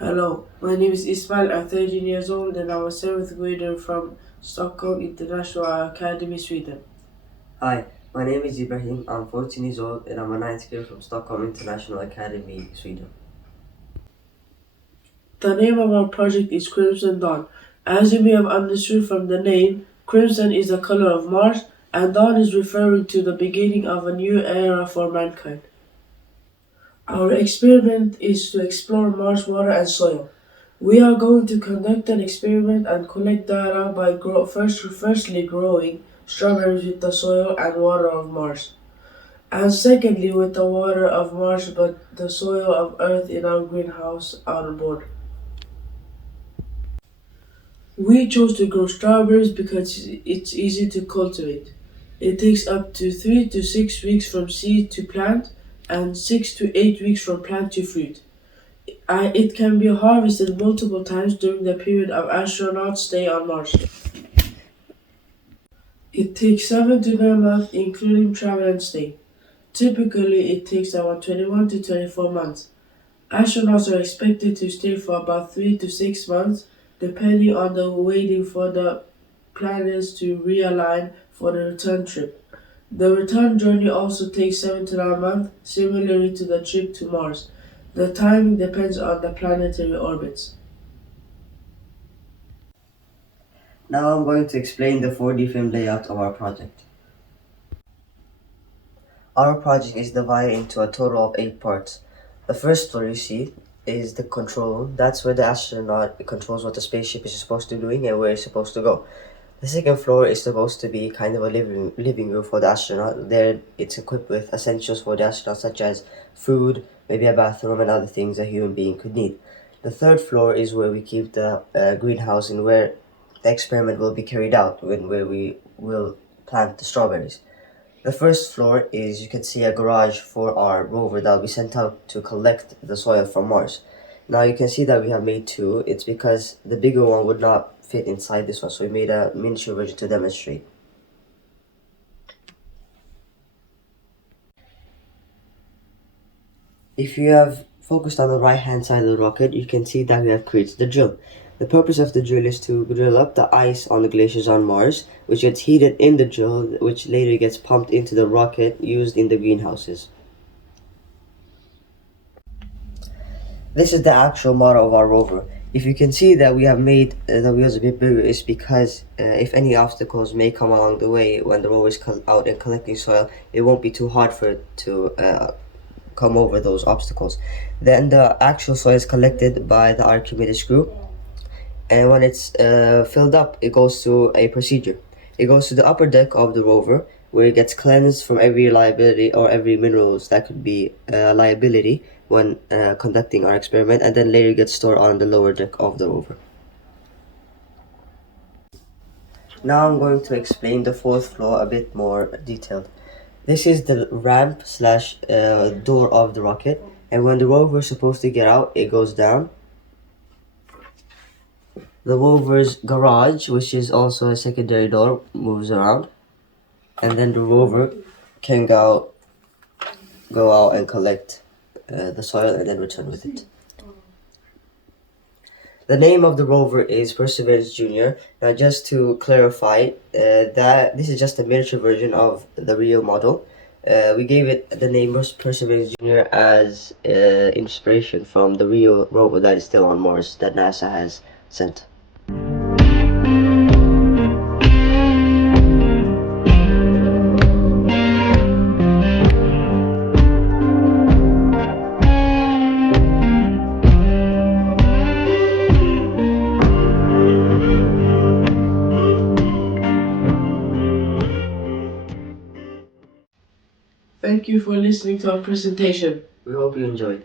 Hello, my name is Ismail. I'm 13 years old and I'm a 7th grader from Stockholm International Academy, Sweden. Hi, my name is Ibrahim. I'm 14 years old and I'm a 9th grader from Stockholm International Academy, Sweden. The name of our project is Crimson Dawn. As you may have understood from the name, crimson is the color of Mars and dawn is referring to the beginning of a new era for mankind. Our experiment is to explore Mars water and soil. We are going to conduct an experiment and collect data by firstly growing strawberries with the soil and water of Mars, and secondly with the water of Mars but the soil of Earth in our greenhouse on board. We chose to grow strawberries because it's easy to cultivate. It takes up to 3 to 6 weeks from seed to plant and 6 to 8 weeks from plant to fruit. It can be harvested multiple times during the period of astronauts' stay on Mars. It takes 7 to 9 months including travel and stay. Typically, it takes around 21 to 24 months. Astronauts are expected to stay for about 3 to 6 months, depending on the waiting for the planets to realign for the return trip. The return journey also takes 7 to 9 months, similarly to the trip to Mars. The timing depends on the planetary orbits. Now I'm going to explain the 4D film layout of our project. Our project is divided into a total of 8 parts. The first floor you see is the control room. That's where the astronaut controls what the spaceship is supposed to be doing and where it's supposed to go. The second floor is supposed to be kind of a living room for the astronaut. There it's equipped with essentials for the astronaut such as food, maybe a bathroom and other things a human being could need. The third floor is where we keep the greenhouse and where the experiment will be carried out, where we will plant the strawberries. The first floor is, you can see, a garage for our rover that will be sent out to collect the soil from Mars. Now you can see that we have made two. It's because the bigger one would not fit inside this one, so we made a miniature version to demonstrate. If you have focused on the right hand side of the rocket, you can see that we have created the drill. The purpose of the drill is to drill up the ice on the glaciers on Mars, which gets heated in the drill, which later gets pumped into the rocket used in the greenhouses. This is the actual model of our rover. If you can see that we have made the wheels a bit bigger, it's because if any obstacles may come along the way when the rover is out and collecting soil, it won't be too hard for it to come over those obstacles. Then the actual soil is collected by the Archimedes screw, and when it's filled up, it goes through a procedure. It goes to the upper deck of the rover, where it gets cleansed from every liability or every minerals that could be a liability when conducting our experiment, and then later gets stored on the lower deck of the rover. Now I'm going to explain the fourth floor a bit more detailed. This is the ramp slash door of the rocket, and when the rover is supposed to get out, it goes down. The rover's garage, which is also a secondary door, moves around, and then the rover can go out and collect the soil and then return with it. The name of the rover is Perseverance Jr. Now, just to clarify, that this is just a miniature version of the real model. We gave it the name Perseverance Jr. as inspiration from the real rover that is still on Mars that NASA has sent. Thank you for listening to our presentation. We hope you enjoyed.